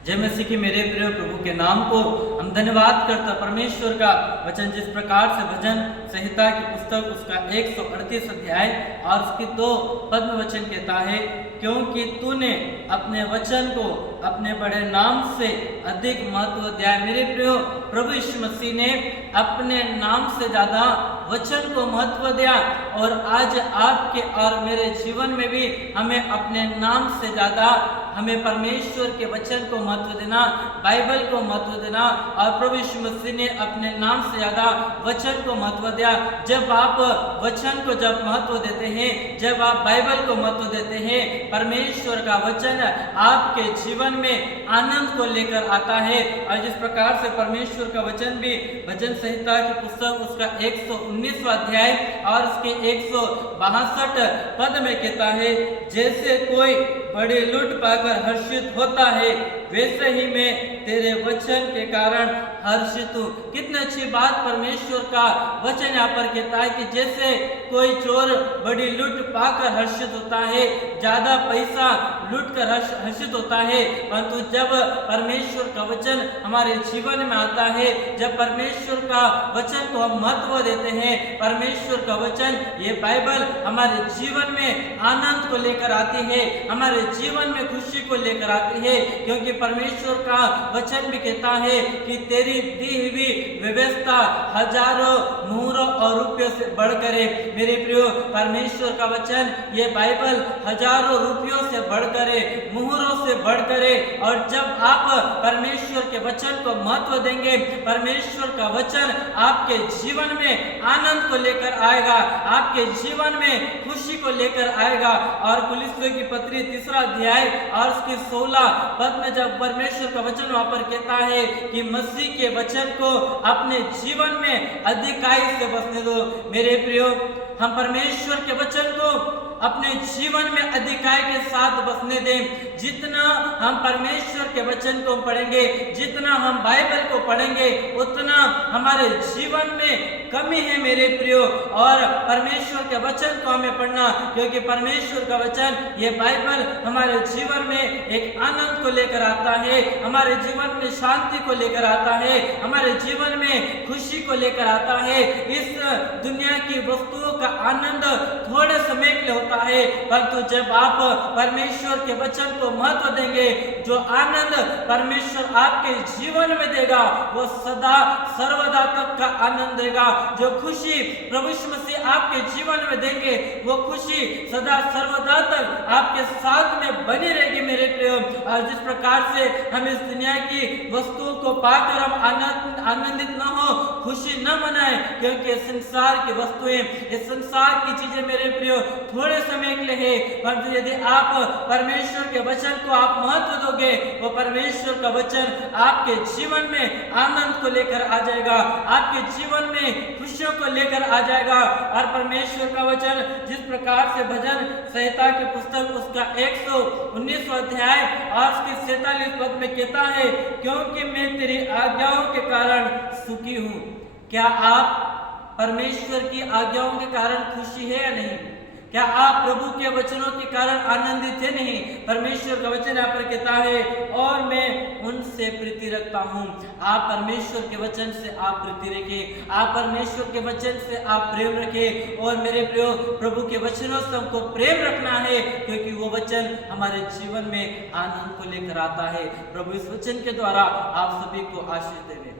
जय मसीह की मेरे प्रिय प्रभु के नाम को हम धन्यवाद करता। परमेश्वर का वचन जिस प्रकार से भजन संहिता की पुस्तक उसका 138 अध्याय और उसकी 2 पद में वचन कहता है, क्योंकि तूने अपने वचन को अपने बड़े नाम से अधिक महत्व दिया। मेरे प्रियो, प्रभु यीशु मसीह ने अपने नाम से ज्यादा वचन को महत्व दिया और आज आपके और मेरे जीवन में भी हमें अपने नाम से ज्यादा हमें परमेश्वर के वचन को महत्व देना, बाइबल को महत्व देना। और प्रभु यीशु मसीह ने अपने नाम से ज्यादा वचन को महत्व दिया। जब आप वचन को जब महत्व देते हैं, जब आप बाइबल को महत्व देते हैं, परमेश्वर का वचन आपके जीवन में आनंद को लेकर आता है। और जिस प्रकार से परमेश्वर का वचन भी भजन संहिता की पुस्तक उसका 119वां अध्याय और उसके 162 पद में कहता है, जैसे कोई बड़ी लूट पाकर हर्षित होता है, वैसे ही मैं तेरे वचन के कारण हर्षित हूँ। कितनी अच्छी बात परमेश्वर का वचन यहाँ पर कहता है कि जैसे कोई चोर बड़ी लूट पाकर हर्षित होता है, ज्यादा पैसा लूट कर हर्षित होता है, परंतु जब परमेश्वर का वचन हमारे जीवन में आता है, जब परमेश्वर का वचन को हम महत्व देते हैं, परमेश्वर का वचन ये बाइबल हमारे जीवन में आनंद को लेकर आती है, हमारे जीवन में खुशी को लेकर आती है। क्योंकि परमेश्वर का वचन भी कहता है कि तेरी दी हुई व्यवस्था हजारों मुहरों और रुपयों से बढ़कर है। मेरे प्रियो, परमेश्वर का वचन ये बाइबल हजारों रुपयों से बढ़कर है, मुहरों से बढ़कर है। और जब आप परमेश्वर के वचन को महत्व देंगे, परमेश्वर का वचन आपके जीवन में आनंद को लेकर आएगा, आपके जीवन में खुशी को लेकर आएगा। और कुलिस्सियों की पत्री 3 अध्याय और उसकी 16 पद में जब परमेश्वर का वचन वहां पर कहता है कि मसीह के वचन को अपने जीवन में अधिकाई से बसने दो। मेरे प्रियो, हम परमेश्वर के वचन को अपने जीवन में अधिकाई के साथ बसने दें। जितना हम परमेश्वर के वचन को पढ़ेंगे, जितना हम बाइबल को पढ़ेंगे, उतना हमारे जीवन में कमी है मेरे प्रियो। और परमेश्वर के वचन को हमें पढ़ना, क्योंकि परमेश्वर का वचन ये बाइबल हमारे जीवन में एक आनंद को लेकर आता है, हमारे जीवन में शांति को लेकर आता है, हमारे जीवन में खुशी को लेकर आता है। इस दुनिया की वस्तुओं का आनंद थोड़े समय के लिए होता है, परंतु जब आप परमेश्वर के वचन को महत्व देंगे, जो आनंद परमेश्वर आपके जीवन में देगा वो सदा सर्वदा तक का आनंद देगा। जो खुशी प्रभु यीशु मसीह आपके जीवन में देंगे, वो खुशी सदा सर्वदा तक आपके साथ में बनी रहेगी मेरे प्रियो। और जिस प्रकार से हम इस दुनिया की वस्तुओं को पाकर हम आनंदित न हो, खुशी न मनाए, क्योंकि संसार की वस्तुएं, इस संसार की चीजें मेरे प्रियो थोड़े समय के लिए है, परंतु यदि आप परमेश्वर के वचन को आप महत्व दोगे, वो परमेश्वर का वचन आपके जीवन में आनंद को लेकर आ जाएगा, आपके जीवन में खुशियों को लेकर आ जाएगा। और परमेश्वर का वचन जिस प्रकार से भजन संहिता की पुस्तक उसका 119वां अध्याय और उसकी 47 पद में कहता है, क्योंकि मैं तेरी आज्ञाओं के कारण सुखी हूँ। क्या आप परमेश्वर की आज्ञाओं के कारण खुशी है या नहीं? क्या आप प्रभु के वचनों के कारण आनंदित है नहीं? परमेश्वर का वचन यहाँ पर कहता है, और मैं उनसे प्रीति रखता हूँ। आप परमेश्वर के वचन से आप प्रीति रखें, आप परमेश्वर के वचन से आप प्रेम रखें। और मेरे प्रियो, प्रभु के वचनों से हमको प्रेम रखना है, क्योंकि वो वचन हमारे जीवन में आनंद को लेकर आता है। प्रभु इस वचन के द्वारा आप सभी को आशीष देवे।